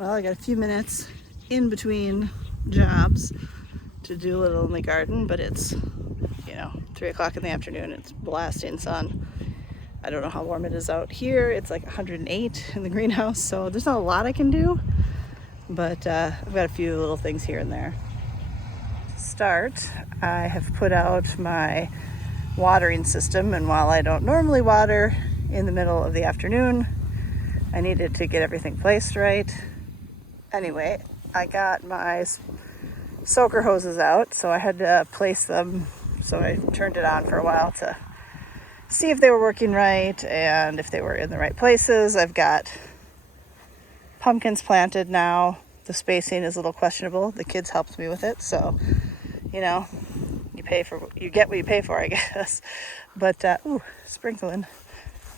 Well, I got a few minutes in between jobs to do a little in the garden, but it's, 3 o'clock in the afternoon. It's blasting sun. I don't know how warm it is out here. It's like 108 in the greenhouse, so there's not a lot I can do, but I've got a few little things here and there. To start, I have put out my watering system, and while I don't normally water in the middle of the afternoon, I needed to get everything placed right. Anyway, I got my soaker hoses out, so I had to place them, so I turned it on for a while to see if they were working right and if they were in the right places. I've got pumpkins planted now. The spacing is a little questionable. The kids helped me with it, so you get what you pay for, I guess. But sprinkling.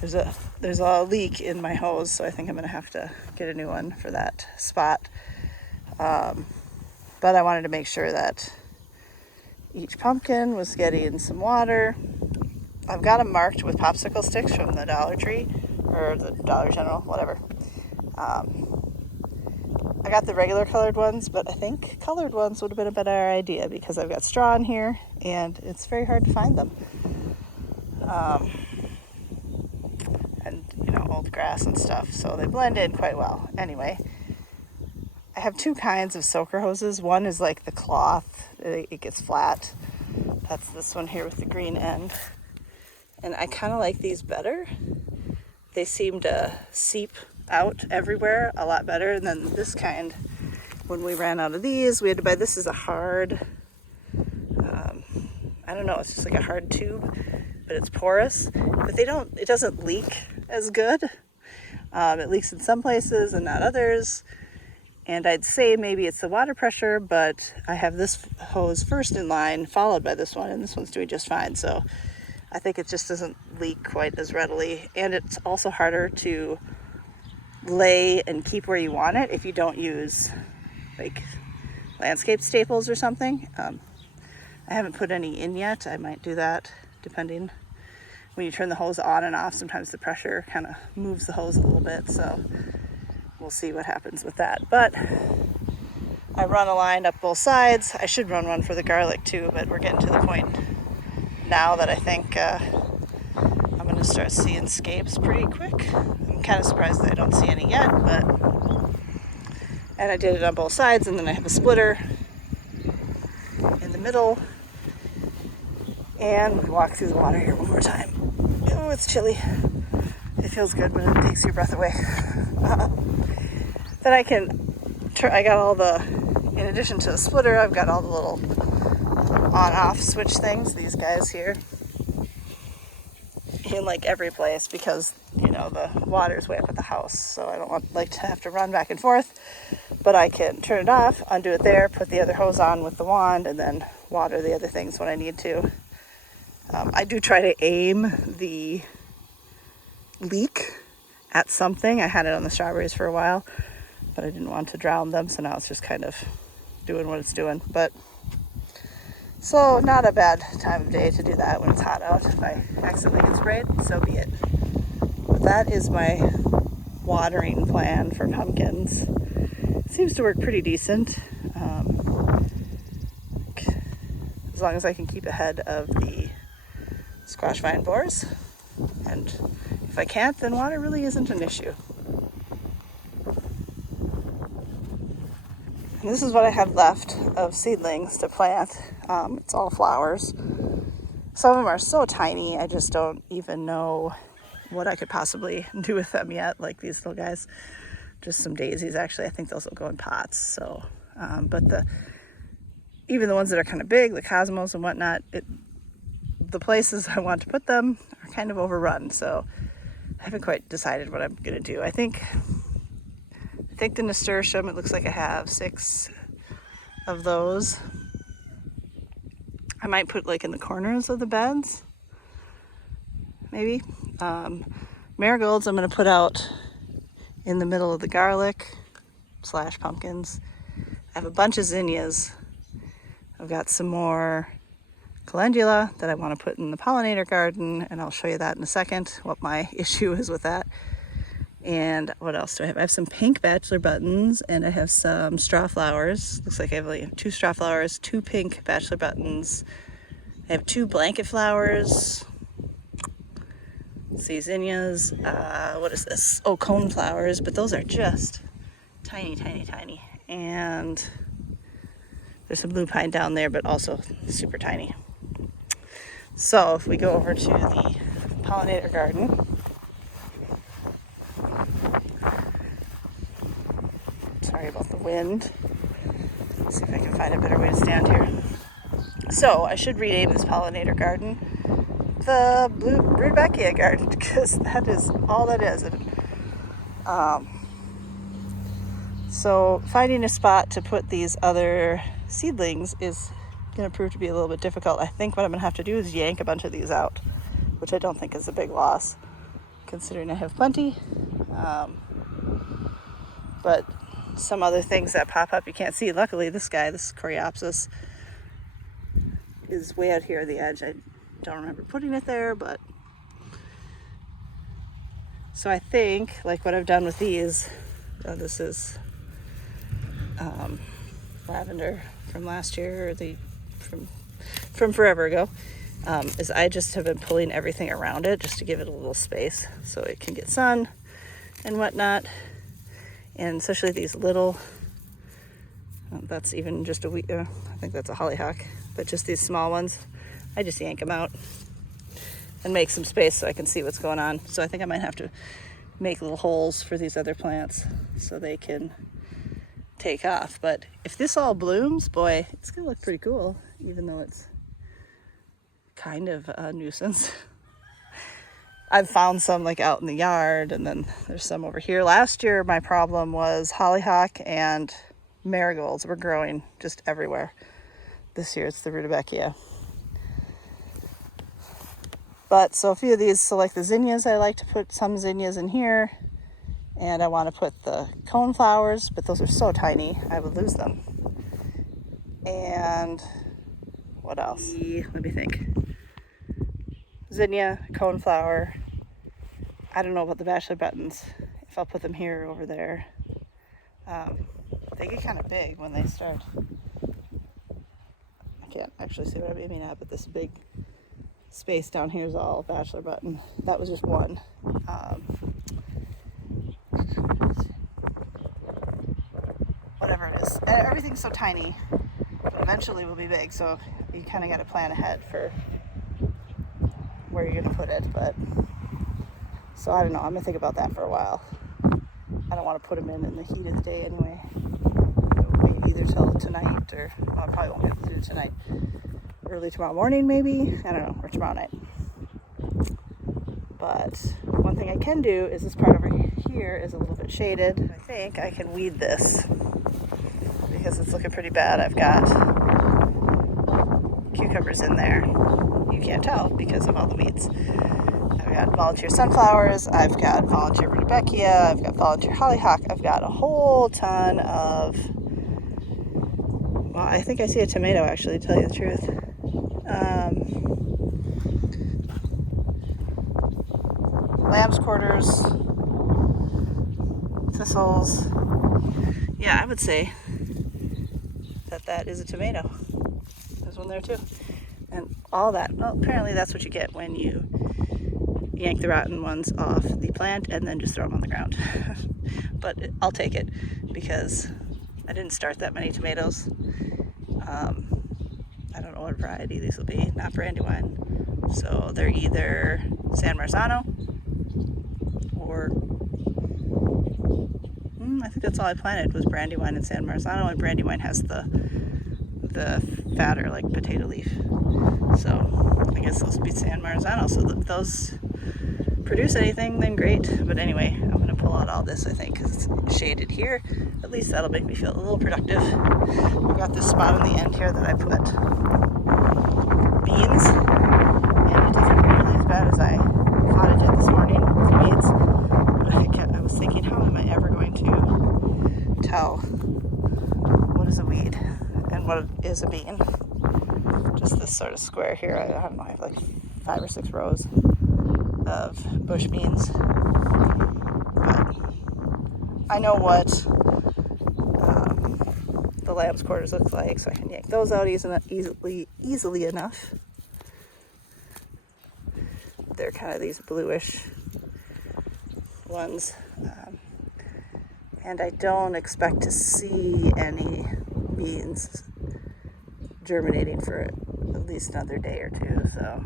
There's a leak in my hose, so I think I'm gonna have to get a new one for that spot. But I wanted to make sure that each pumpkin was getting some water. I've got them marked with popsicle sticks from the Dollar Tree or the Dollar General, whatever. I got the regular colored ones, but I think colored ones would have been a better idea because I've got straw in here and it's very hard to find them. And old grass and stuff, so they blend in quite well. Anyway, I have two kinds of soaker hoses. One is like the cloth, it gets flat. That's this one here with the green end. And I kind of like these better. They seem to seep out everywhere a lot better. And then this kind, when we ran out of these, we had to buy, this is a hard, I don't know, it's just like a hard tube, but it's porous. But it doesn't leak as good. It leaks in some places and not others. And I'd say maybe it's the water pressure, but I have this hose first in line, followed by this one, and this one's doing just fine. So I think it just doesn't leak quite as readily. And it's also harder to lay and keep where you want it if you don't use like landscape staples or something. I haven't put any in yet. I might do that depending. When you turn the hose on and off, sometimes the pressure kind of moves the hose a little bit. So we'll see what happens with that. But I run a line up both sides. I should run one for the garlic too, but we're getting to the point now that I think I'm going to start seeing scapes pretty quick. I'm kind of surprised that I don't see any yet, and I did it on both sides, and then I have a splitter in the middle, and we walk through the water here one more time. Oh, it's chilly. It feels good, but it takes your breath away. Then I got all in addition to the splitter, I've got all the little on-off switch things, these guys here, in like every place because, the water's way up at the house. So I don't like to have to run back and forth, but I can turn it off, undo it there, put the other hose on with the wand, and then water the other things when I need to. I do try to aim the leak at something. I had it on the strawberries for a while, but I didn't want to drown them, so now it's just kind of doing what it's doing. But so not a bad time of day to do that when it's hot out. If I accidentally get sprayed, so be it. But that is my watering plan for pumpkins. It seems to work pretty decent, as long as I can keep ahead of the squash vine borers. And if I can't, then water really isn't an issue. And this is what I have left of seedlings to plant. It's all flowers. Some of them are so tiny, I just don't even know what I could possibly do with them yet, like these little guys. Just some daisies, actually. I think those will go in pots. So, but even the ones that are kind of big, the cosmos and whatnot, the places I want to put them are kind of overrun. So I haven't quite decided what I'm going to do. I think the nasturtium, it looks like I have 6 of those. I might put like in the corners of the beds, maybe. Marigolds I'm going to put out in the middle of the garlic / pumpkins. I have a bunch of zinnias. I've got some more calendula that I want to put in the pollinator garden, and I'll show you that in a second, what my issue is with that. And what else do I have? I have some pink bachelor buttons, and I have some straw flowers. Looks like I have like 2 straw flowers, 2 pink bachelor buttons. I have 2 blanket flowers. Let's see, zinnias. What is this? Oh, cone flowers, but those are just tiny, tiny, tiny. And there's some blue pine down there, but also super tiny. So if we go over to the pollinator garden, sorry about the wind. Let's see if I can find a better way to stand here. So I should rename this pollinator garden the Rudbeckia garden, because that is all that is. So finding a spot to put these other seedlings is going to prove to be a little bit difficult. I think what I'm going to have to do is yank a bunch of these out, which I don't think is a big loss, considering I have plenty. But some other things that pop up you can't see. Luckily, this Coreopsis, is way out here at the edge. I don't remember putting it there, but so I think like what I've done with these, this is lavender from last year, or from forever ago, is I just have been pulling everything around it just to give it a little space so it can get sun and whatnot. And especially these little, that's even just I think that's a hollyhock, but just these small ones, I just yank them out and make some space so I can see what's going on. So I think I might have to make little holes for these other plants so they can take off. But if this all blooms, boy, it's gonna look pretty cool, even though it's kind of a nuisance. I've found some like out in the yard, and then there's some over here. Last year my problem was hollyhock and marigolds were growing just everywhere. This year it's the Rudbeckia. But so a few of these, so like the zinnias, I like to put some zinnias in here, and I want to put the cone flowers, but those are so tiny I would lose them. And what else? Let me think. Zinnia, coneflower. I don't know about the bachelor buttons, if I'll put them here or over there. They get kind of big when they start. I can't actually see what I'm aiming at, but this big space down here is all bachelor button. That was just one. Whatever it is. Everything's so tiny, but eventually will be big, so you kind of got to plan ahead for where you're going to put it. But so I don't know, I'm going to think about that for a while. I don't want to put them in the heat of the day anyway. Maybe either till tonight, or well, I probably won't get to do it tonight. Early tomorrow morning maybe, I don't know, or tomorrow night. But one thing I can do is this part over here is a little bit shaded. I think I can weed this because it's looking pretty bad. I've got cucumbers in there. You can't tell because of all the weeds. I've got volunteer sunflowers, I've got volunteer Rudbeckia, I've got volunteer hollyhock, I've got a whole ton of, well, I think I see a tomato actually, to tell you the truth. Lamb's quarters, thistles. Yeah, I would say that is a tomato. There's one there too. And all that, well, apparently that's what you get when you yank the rotten ones off the plant and then just throw them on the ground. But I'll take it because I didn't start that many tomatoes. I don't know what variety these will be, not Brandywine. So they're either San Marzano or I think that's all I planted was Brandywine and San Marzano, and Brandywine has the fatter like potato leaf. So I guess those will be San Marzano. So if those produce anything, then great. But anyway, I'm going to pull out all this, I think, because it's shaded here. At least that'll make me feel a little productive. I've got this spot on the end here that I put beans, and it doesn't look nearly as bad as I thought it did this morning with weeds. But I was thinking, how am I ever going to tell what is a weed and what is a bean? Just this sort of square here. I don't know, I have like 5 or 6 rows of bush beans. But I know what the lamb's quarters look like, so I can yank those out easily enough. They're kind of these bluish ones. And I don't expect to see any beans germinating for at least another day or two, so.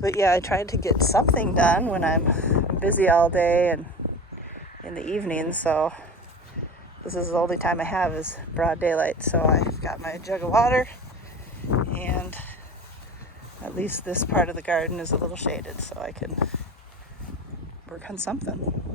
But yeah, I tried to get something done when I'm busy all day and in the evening, so this is the only time I have is broad daylight. So I've got my jug of water, and at least this part of the garden is a little shaded, so I can work on something.